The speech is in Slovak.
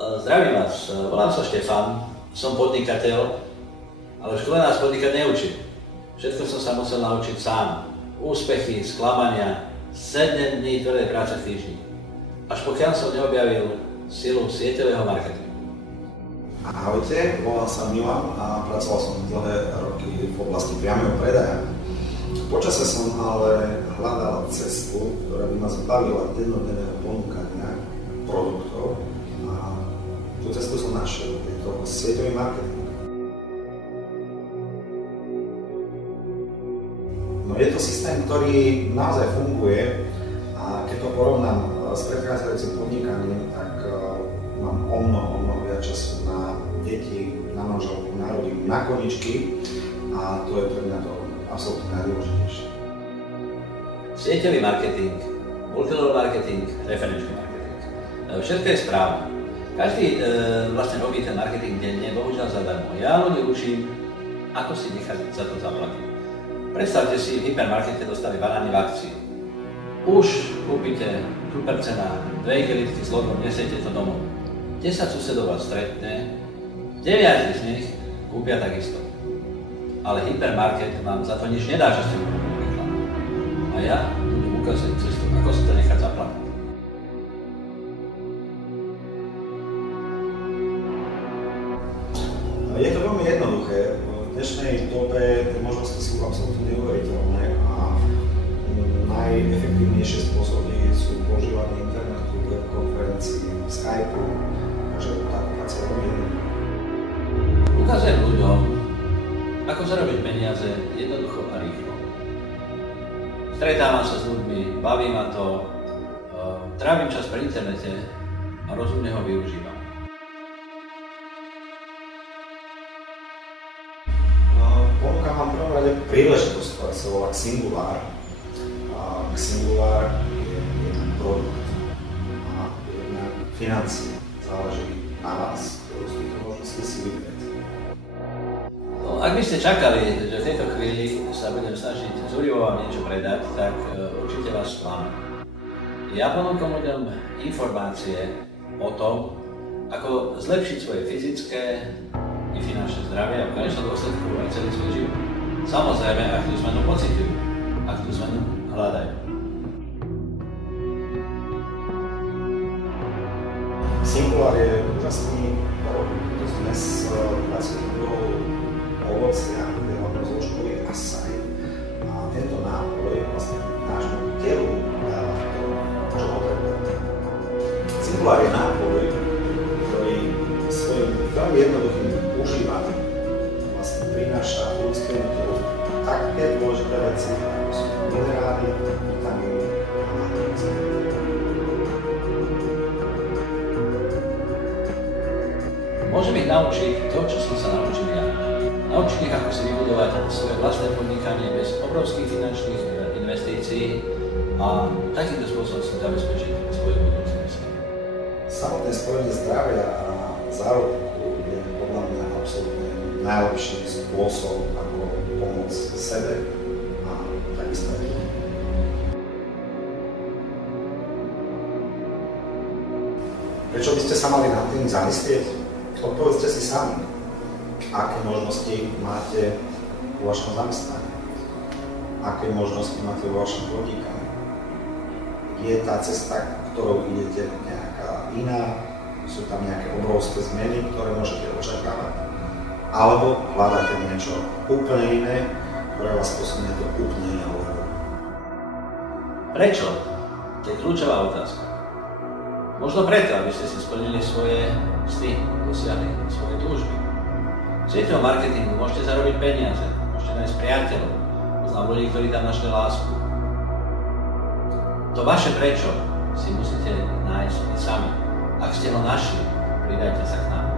Zdravím vás, volám sa Štefan, som podnikateľ, ale v škole nás podnikať neučí. Všetko som sa musel naučiť sám. Úspechy, sklamania, 7 dní tvrdej práce v týždni. Až pokiaľ som neobjavil silu sieťového marketingu. Ahojte, volám sa Milan a pracoval som dlhé roky v oblasti priameho predaja. Počase som ale hľadal cestu, ktorá by ma zbavila dennodenného ponúkania produktov. A tú cestu som našiel, je to sieťový marketing. No je to systém, ktorý naozaj funguje a keď to porovnám s predchádzajúcim podnikaním, tak mám o mnoho viac času na deti, na manželku, na rodinu, na koničky a to je pre mňa to absolútne najdôležitejšie. Sieťový marketing, multilevel marketing, referenčný marketing. Všetko je správne. Každý vlastne robí ten marketing denne, bohužiaľ zadarmo. Ja ľudí učím, ako si nechať za to zaplatiť. Predstavte si, v hypermarkete dostali banány v akcii. Už kúpite super cena, 2 igelitky s logom, nesiete to domov. 10 susedov vás stretne, 9 z nich kúpia takisto. Ale hypermarket vám za to nič nedá, že ste kúpili reklamu. A ja budem ukázať cestu, ako si to nechať zaplatiť. Je to veľmi jednoduché. V dnešnej dobe tie možnosti sú absolútne neuveriteľné a najefektívnejšie spôsoby sú používanie internetu, webkonferencií, Skypeu, takže tá práca je veľmi jednoduchá. Ukážem ľuďom, ako zarobiť peniaze jednoducho a rýchlo. Stretávam sa s ľuďmi, baví ma to, trávim čas pri internete a rozumne ho využívam. Ponúkam vám v prvom rade príležitosť, ktorá sa volá Xingulár. Xingulár je jeden produkt a jedna financie. Záleží na vás, ktorú z týchto možností si vyberete. No, ak by ste čakali, že v tejto chvíli sa budem snažiť zúrivo vám niečo predať, tak určite vás sklamem. Ja ponúkam ľuďom informácie o tom, ako zlepšiť svoje fyzické i finančné zdravie a v konečnom dôsledku aj celý svoj život. Samozrejme, ak tú zmenu pociťujú, ak tú zmenu hľadajú. Xingulár je úžasný produkt. Dnes pracuje ovocia, kde je hlavne zložkový asaj. A tento nápoj vlastne nášmu telu dáva to, čo potrebuje. Xingulár je nápoj, ktorý svojím veľmi jednoduchým užívaním vlastne prináša ľudskému telu také dôležité veci, ako sú minerály, vitamíny a matrice. Môžem ich naučiť to, čo som sa naučil ja. Naučiť ich, ako si vybudovať svoje vlastné podnikanie bez obrovských finančných investícií a takýmto spôsobom si zabezpečiť svoju budúcnosť. Samotné spojenie zdravia a zárobku je podľa mňa absolútne najlepší spôsob, ako pomôcť sebe a takisto aj ľuďom. Prečo by ste sa mali nad tým zamyslieť? Odpovedzte si sami, aké možnosti máte vo vašom zamestnaní, aké možnosti máte vo vašom podnikaní. Je tá cesta, ktorou idete, nejaká iná, sú tam nejaké obrovské zmeny, ktoré môžete očakávať, alebo hľadáte niečo úplne iné, ktoré vás posunie do úplne iného levelu. Prečo? To je kľúčová otázka. Možno preto, aby ste si splnili svoje sny, dosiahli svoje túžby. V sieťovom marketingu môžete zarobiť peniaze, môžete nájsť priateľov, poznám ľudí, ktorí tam našli lásku. To vaše prečo si musíte nájsť vy sami. Ak ste ho našli, pridajte sa k nám.